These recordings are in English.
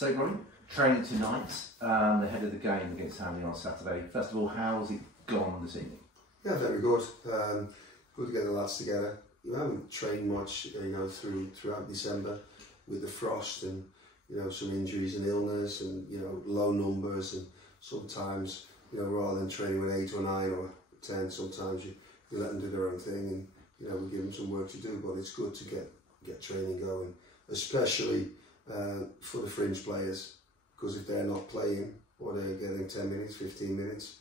So, Robin, training tonight, ahead of the game against Hanley on Saturday. First of all, how's it gone this evening? Yeah, very good. Good to get the lads together. You haven't trained much, throughout December with the frost and some injuries and illness and low numbers, and sometimes rather than training with 8 or 9 or 10, sometimes you let them do their own thing, and we give them some work to do. But it's good to get training going, especially for the fringe players, because if they're not playing or they're getting 10 minutes, 15 minutes,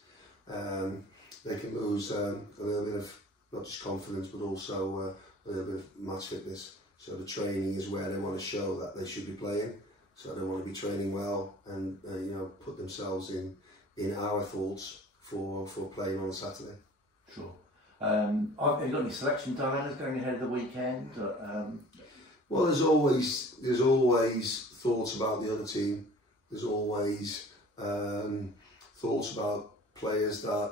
they can lose a little bit of not just confidence but also a little bit of match fitness. So the training is where they want to show that they should be playing. So they want to be training well and put themselves in our thoughts for playing on Saturday. Sure. Have you got any selection dilemmas going ahead of the weekend? Well, there's always thoughts about the other team. There's always thoughts about players that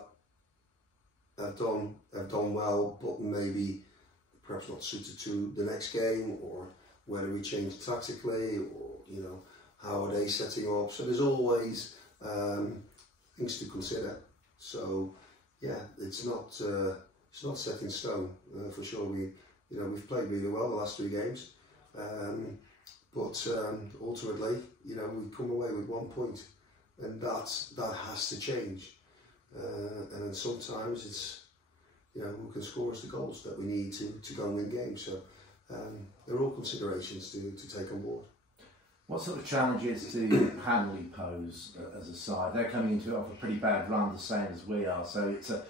have done well, but maybe perhaps not suited to the next game, or whether we change tactically, or how are they setting up. So there's always things to consider. So yeah, it's not set in stone for sure. We've played really well the last 3 games, but ultimately we come away with 1 point, and that has to change. And then sometimes it's who can score us the goals that we need to go and win games. So they're all considerations to take on board. What sort of challenges do Hanley pose as a side? They're coming into it off a pretty bad run, the same as we are. So it's a,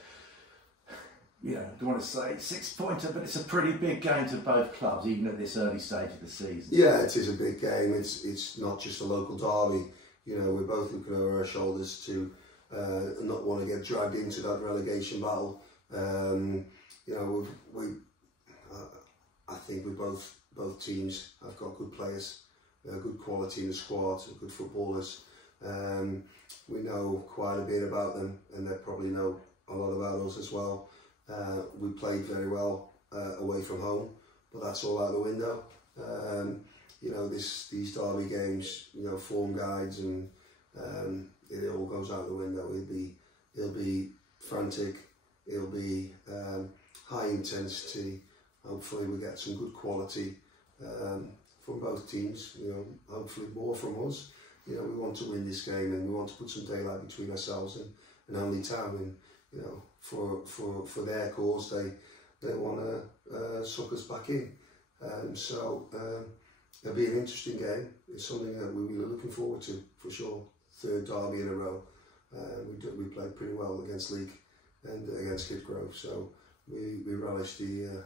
I don't want to say 6-pointer, but it's a pretty big game to both clubs, even at this early stage of the season. Yeah, it is a big game. It's not just a local derby. We're both looking over our shoulders to not want to get dragged into that relegation battle. I think both teams have got good players, good quality in the squad, good footballers. We know quite a bit about them, and they probably know a lot about us as well. We played very well away from home, but that's all out the window. These derby games, form guides, and it all goes out the window. It'll be frantic. It'll be high intensity. Hopefully we get some good quality from both teams. Hopefully more from us. We want to win this game, and we want to put some daylight between ourselves and Hanley Town. And for their cause, they want to suck us back in. So it'll be an interesting game. It's something that we're really looking forward to for sure. 3rd derby in a row. We played pretty well against Leek and against Kidgrove, so we relish the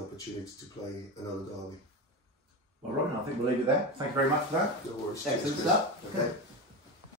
opportunity to play another derby. Well, Robin, I think we'll leave it there. Thank you very much for that. No worries. Excellent stuff. Okay.